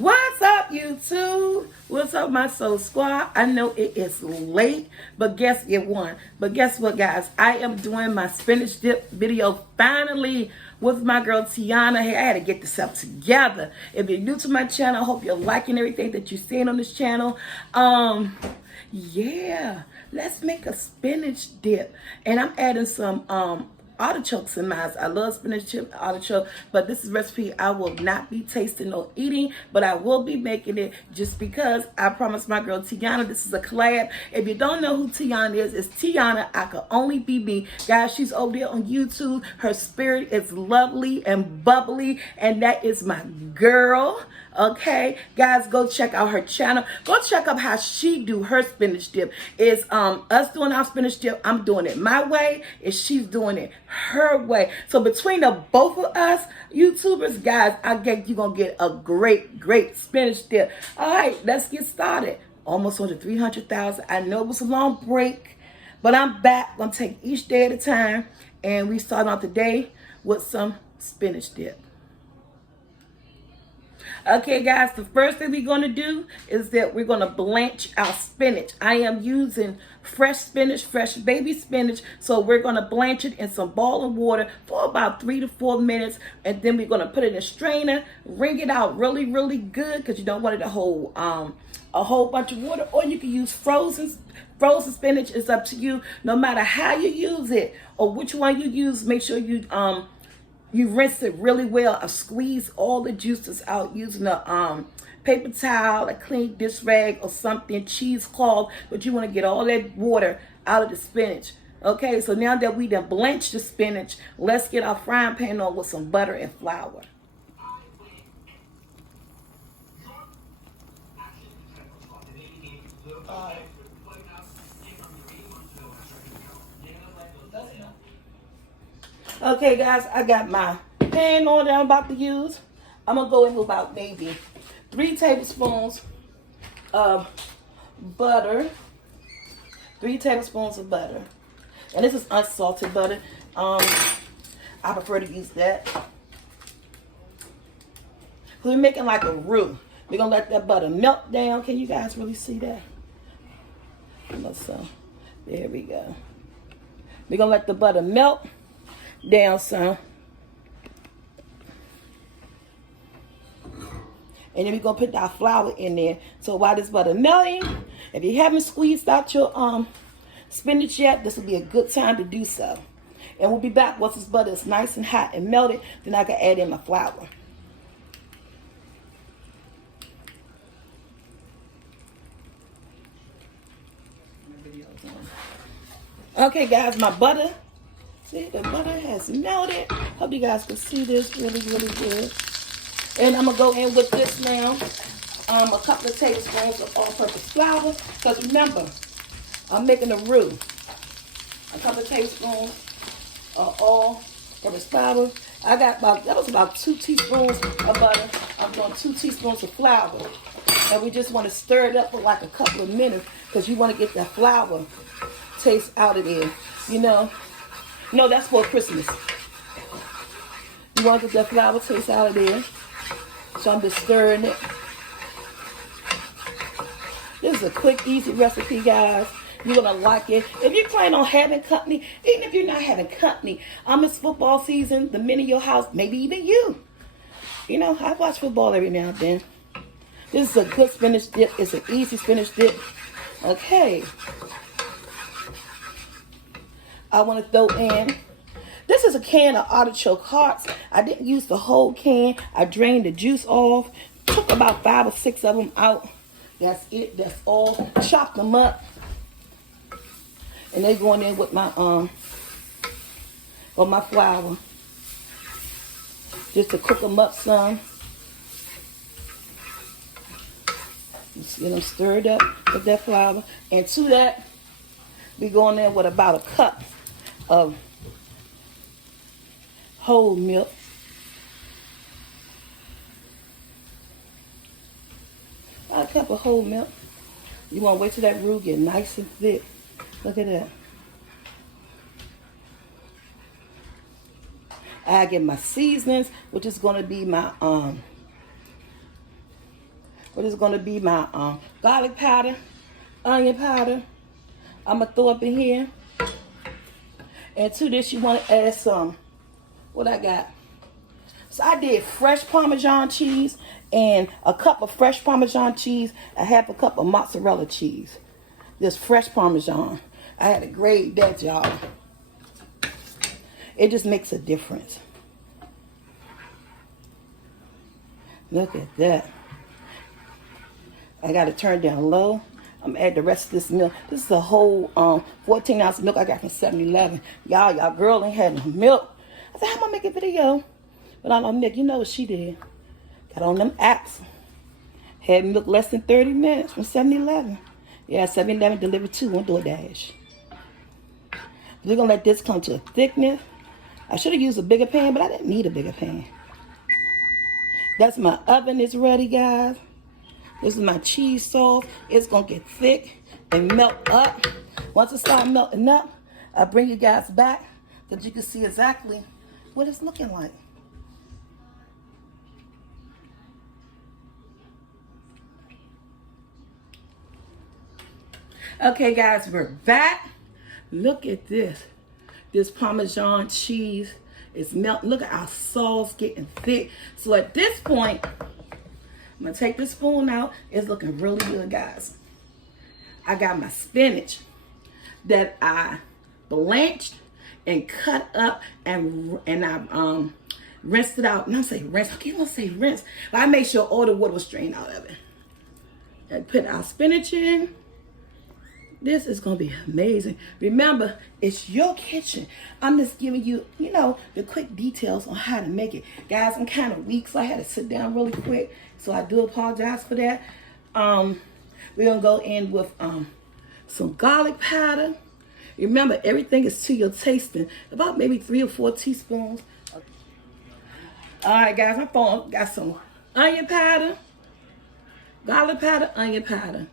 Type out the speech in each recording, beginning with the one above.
What's up, YouTube? What's up, my soul squad? I know it is late, but guess what, guys? I am doing my spinach dip video finally with my girl Tiana. Hey, I had to get this up together. If you're new to my channel, I hope you're liking everything that you're seeing on this channel. Yeah, let's make a spinach dip, and I'm adding some artichokes in mine. I love spinach chip artichoke, but this is a recipe I will not be tasting or eating, but I will be making it just because I promised my girl Tiana. This is a collab. If you don't know who Tiana is, it's Tiana. I Could Only Be Me. Guys, she's over there on YouTube. Her spirit is lovely and bubbly, and that is my girl. Okay, guys, go check out her channel. Go check out how she do her spinach dip. It's us doing our spinach dip. I'm doing it my way, and she's doing it her way. So between the both of us YouTubers, guys, I guess you're gonna get a great spinach dip. All right, let's get started. Almost under 300,000. I know it was a long break, but I'm back. I'm gonna take each day at a time, and we start out the day with some spinach dip. Okay, guys, the first thing we're going to do is that we're going to blanch our spinach. I am using fresh spinach, fresh baby spinach. So we're going to blanch it in some boiling water for about 3 to 4 minutes. And then we're going to put it in a strainer, wring it out really good because you don't want it to hold a whole bunch of water. Or you can use frozen spinach. It's up to you. No matter how you use it or which one you use, make sure you rinse it really well. I squeeze all the juices out using a paper towel, a clean dish rag or something, cheesecloth, but you want to get all that water out of the spinach. Okay, so now that we done blanched the spinach, let's get our frying pan on with some butter and flour. Okay, guys, I got my pan on that I'm about to use. I'm going to go into about maybe 3 tablespoons of butter. 3 tablespoons of butter. And this is unsalted butter. I prefer to use that. We're making like a roux. We're going to let that butter melt down. Can you guys really see that? So, there we go. We're going to let the butter melt down some. And then we're going to put our flour in there. So while this butter melting, if you haven't squeezed out your spinach yet, this will be a good time to do so. And we'll be back once this butter is nice and hot and melted. Then I can add in my flour. Okay, guys, my butter. See, the butter has melted. Hope you guys can see this really good. And I'm going to go in with this now. A couple of tablespoons of all-purpose flour. Because remember, I'm making a roux. A couple of tablespoons of all-purpose flour. I got that was about 2 teaspoons of butter. I'm doing 2 teaspoons of flour. And we just want to stir it up for like a couple of minutes. Because you want to get that flour taste out of there. You know. No, that's for Christmas. You want to get that flour taste out of there. So I'm just stirring it. This is a quick, easy recipe, guys. You're going to like it. If you plan on having company, even if you're not having company, it's football season, the men in your house, maybe even you. You know, I watch football every now and then. This is a good spinach dip. It's an easy spinach dip. Okay. I want to throw in, this is a can of artichoke hearts. I didn't use the whole can. I drained the juice off. Took about 5 or 6 of them out. That's it. That's all. Chopped them up. And they're going in with my flour. Just to cook them up some. Just get them stirred up with that flour. And to that, we go in there with about a cup of whole milk. A cup of whole milk. You want to wait till that roux get nice and thick. Look at that. I get my seasonings, which is going to be my What is going to be my garlic powder, onion powder. I'm going to throw up in here. And to this, you want to add some, what I got? So I did fresh Parmesan cheese and a cup of fresh Parmesan cheese, a half a cup of mozzarella cheese. This fresh Parmesan. I had to grade that, y'all. It just makes a difference. Look at that. I got to turn down low. I'm gonna add the rest of this milk. This is a whole 14-ounce milk I got from 7-Eleven. Y'all girl ain't had no milk. I said, how am I gonna make a video? But I don't milk. You know what she did? Got on them apps. Had milk less than 30 minutes from 7-Eleven. Yeah, 7-Eleven delivered too on DoorDash. We're gonna let this come to a thickness. I should have used a bigger pan, but I didn't need a bigger pan. That's my oven is ready, guys. This is my cheese sauce. It's going to get thick and melt up. Once it starts melting up, I'll bring you guys back so that you can see exactly what it's looking like. Okay, guys, we're back. Look at this. This Parmesan cheese is melting. Look at our sauce getting thick. So at this point, I'm going to take the spoon out. It's looking really good, guys. I got my spinach that I blanched and cut up and I rinsed it out. And I say rinse. I can't even say rinse. But I made sure all the water was strained out of it. And put our spinach in. This is going to be amazing. Remember, it's your kitchen. I'm just giving you, you know, the quick details on how to make it. Guys, I'm kind of weak, so I had to sit down really quick. So I do apologize for that. We're going to go in with some garlic powder. Remember, everything is to your tasting. About maybe 3 or 4 teaspoons. All right, guys, my phone got some onion powder, garlic powder, onion powder.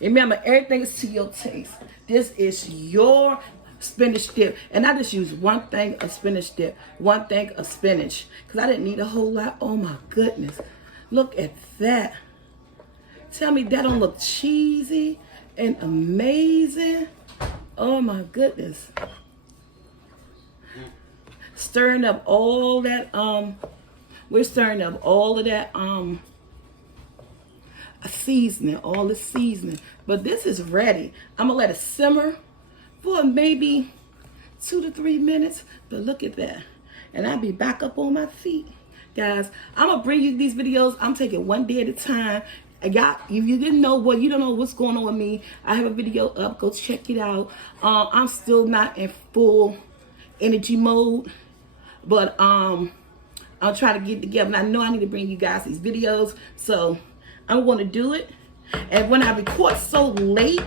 Remember, everything is to your taste. This is your spinach dip. And I just used 1 thing of spinach dip, 1 thing of spinach. Because I didn't need a whole lot. Oh my goodness. Look at that. Tell me that don't look cheesy and amazing. Oh my goodness. Stirring up all that, we're stirring up all of that, seasoning, all the seasoning. But this is ready. I'm gonna let it simmer for maybe 2 to 3 minutes. But look at that. And I'll be back up on my feet. Guys, I'm gonna bring you these videos. I'm taking one day at a time. Y'all, if you didn't know what, you don't know what's going on with me, I have a video up. Go check it out. I'm still not in full energy mode, but I'll try to get together. And I know I need to bring you guys these videos, so I'm going to do it. And when I record so late,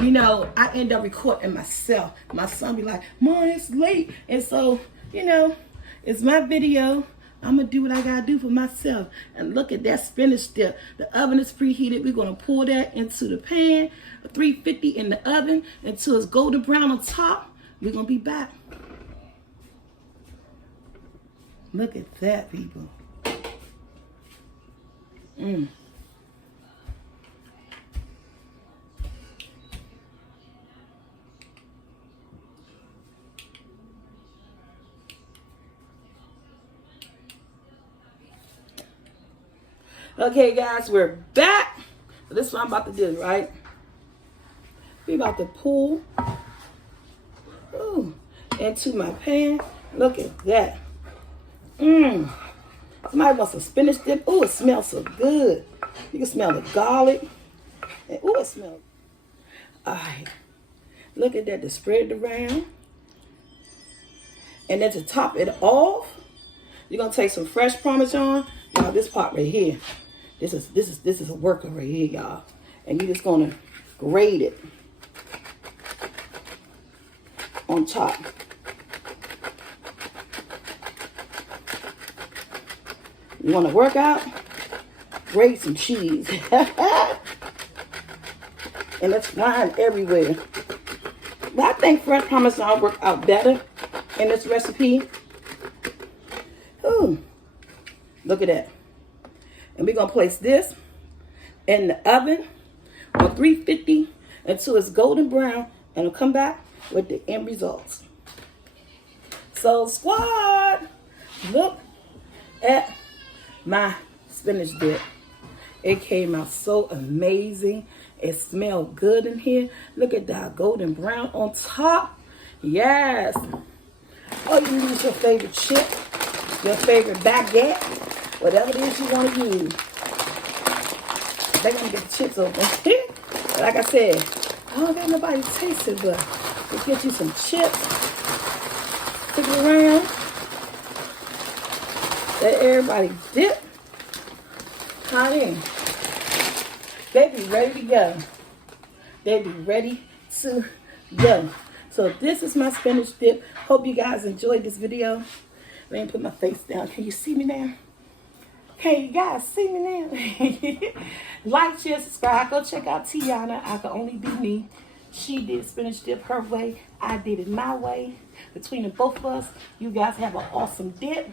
you know, I end up recording myself. My son be like, Mom, it's late. And so, you know, it's my video. I'm going to do what I got to do for myself. And look at that spinach dip. The oven is preheated. We're going to pour that into the pan, 350 in the oven until it's golden brown on top. We're going to be back. Look at that, people. Okay, guys, we're back. This is what I'm about to do, right? We're about to pull into my pan. Look at that. Somebody wants some spinach dip. Oh, it smells so good. You can smell the garlic. And oh, it smells. All right. Look at that. To spread it around. And then to top it off, you're gonna take some fresh Parmesan. Y'all, this part right here. This is a worker right here, y'all. And you're just gonna grate it on top. You wanna work out? Grate some cheese. And it's flying everywhere. But I think fresh Parmesan work out better in this recipe. Ooh, look at that. And we're gonna place this in the oven on 350 until it's golden brown, and I'll come back with the end results. So squad, look at my spinach dip. It came out so amazing. It smelled good in here. Look at that golden brown on top. Yes. Oh, you can use your favorite chip, your favorite baguette, whatever it is you want to use. They're going to get the chips open. Like I said, I don't got nobody taste it, but we'll get you some chips. Stick it around. Let everybody dip. Hot in. They be ready to go. They be ready to go. So this is my spinach dip. Hope you guys enjoyed this video. Let me put my face down. Can you see me now? Can you guys see me now? Like, share, subscribe. Go check out Tiana. I Can Only Be Me. She did spinach dip her way. I did it my way. Between the both of us, you guys have an awesome dip.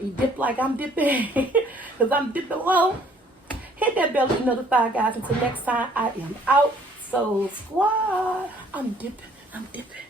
You dip like I'm dipping, because I'm dipping low. Hit that bell to be notified, guys. Until next time, I am out. So, squad, I'm dipping.